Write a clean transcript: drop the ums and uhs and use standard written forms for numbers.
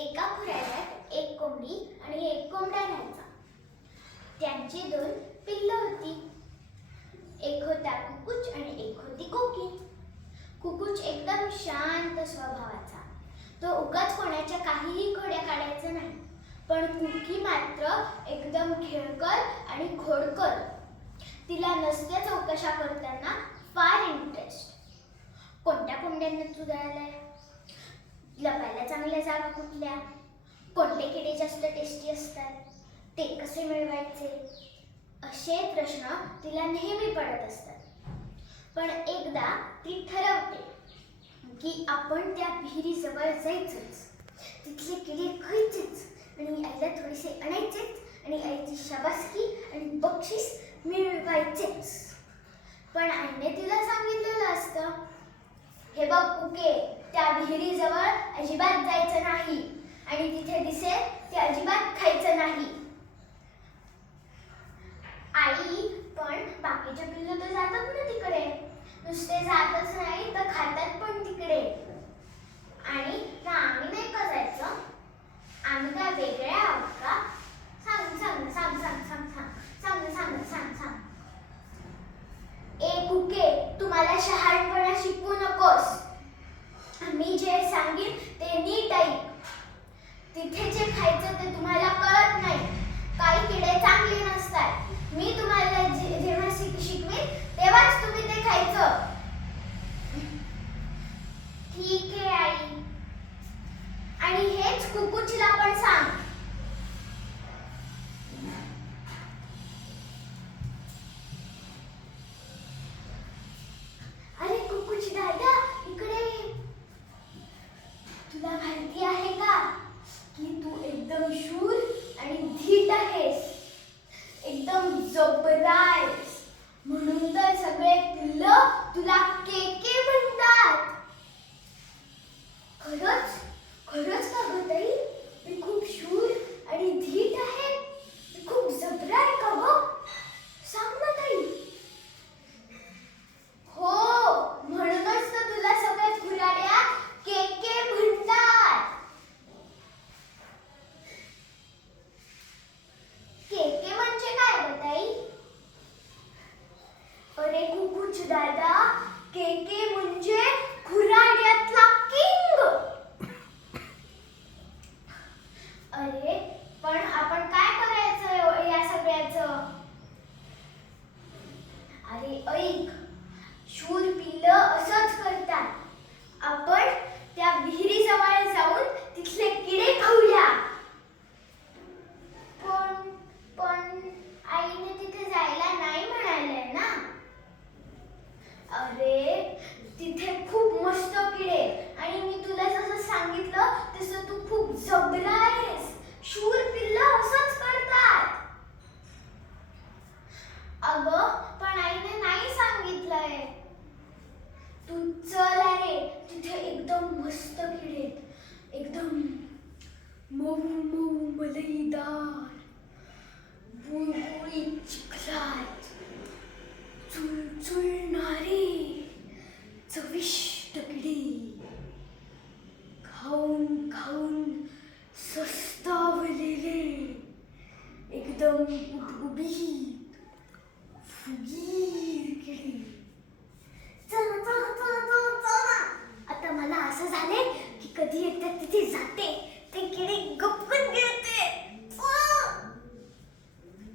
एका खुराड्यात एक कोंबडी आणि एक कोंबडा राहायचा. त्यांची दोन पिल्लं होती. एक होता कुकुच आणि एक होती कोकी. कुकुच एकदम शांत स्वभावाचा. तो उगाच कोणाच्या काहीही खोड्या काढायचा नाही. पण कुकी मात्र एकदम खेळकर आणि खोडकर. तिला नसत्या चौकशा करताना फार इंटरेस्ट. कोणत्या कोंबड्यांना चुदाळलंय, लपायला चांगल्या जागा कुठल्या, कोणते किडे जास्त टेस्टी असतात, ते कसे मिळवायचे, असे प्रश्न तिला नेहमी पडत असतात. पण एकदा ती ठरवते की आपण त्या विहिरीजवळ जायचंच, तिथले किडे खायचेच आणि आईला थोडेसे आणायचेच आणि आईची शाबासकी आणि बक्षीस मिळवायचेच. पण आईने तिला सांगितलेलं असतं, हे बघ कुके, त्या विहिरीजवळ अजिबात जायचं नाही आणि तिथे दिसेल ते अजिबात खायचं नाही. आई, पण बाकीचे पिल्लं तर जातात ना तिकडे. नुसते जातच नाही तर खातात पण तिकडे. आणि ना आम्ही नाही का जायचं? आम्ही काय वेगळे आहोत का? सांग सांग सांग सांग सांग सांग सांग सांग सांग सांग. ए कुके, तू मला शहाणपणा शिकवू नकोस. मी जे सांगेन ते नीट ऐक. तिथे जे खायचं ते तुम्हाला कळत नाही. काही किडे चांगले नसतात. मी तुम्हाला जेव्हा शिकवेन तेव्हाच तुम्ही ते खायचं. ठीक आहे आई. आणि हेच कुकुचला पण सांग. अरे कुकुच दादा, इकडे. तुला माहिती आहे का की तू एकदम शूर आणि धीट आहेस, एकदम जबर आहेस. म्हणून तर सगळे पिल्लं तुला केके म्हणतात. खरंच खरंच का ग ताई? मी खूप शूर आणि धीट आहे? मी खूप जबर आहे का ग? सांग ना ताई. हो, म्हणूनच तर तुला सगळे खुराड्यात केके म्हणतात. केके म्हणजे काय ग ताई? अरे कुकुच दादा, केके म्हणजे खुराड्यातला किंग. अरे पण आपण काय करायचं या सगळ्याचं? अरे ऐक, शूर पिल्लं असंच करतात. आपण त्या विहिरीजवळ जाऊन तिथले किडे खाऊया. पण आईने तिथे जायला नाही म्हणाले ना. अरे तिथे खूप मस्त किडे आणि मी तुला जसं सांगितलं तसं तू खूप जबर आहेस. शूर पिल्लं असंच करतात. अगं पण आईने नाही सांगितलंय. तू चल, अरे तिथे एकदम मस्त किडे, एकदम मऊ मऊ मलईदार, बुळबुळीत चिखलात चुळचुळणारे चविष्ट किडे, खाऊन खाऊन सस्तावलेले, एकदम गुबगुबीत, फुगीत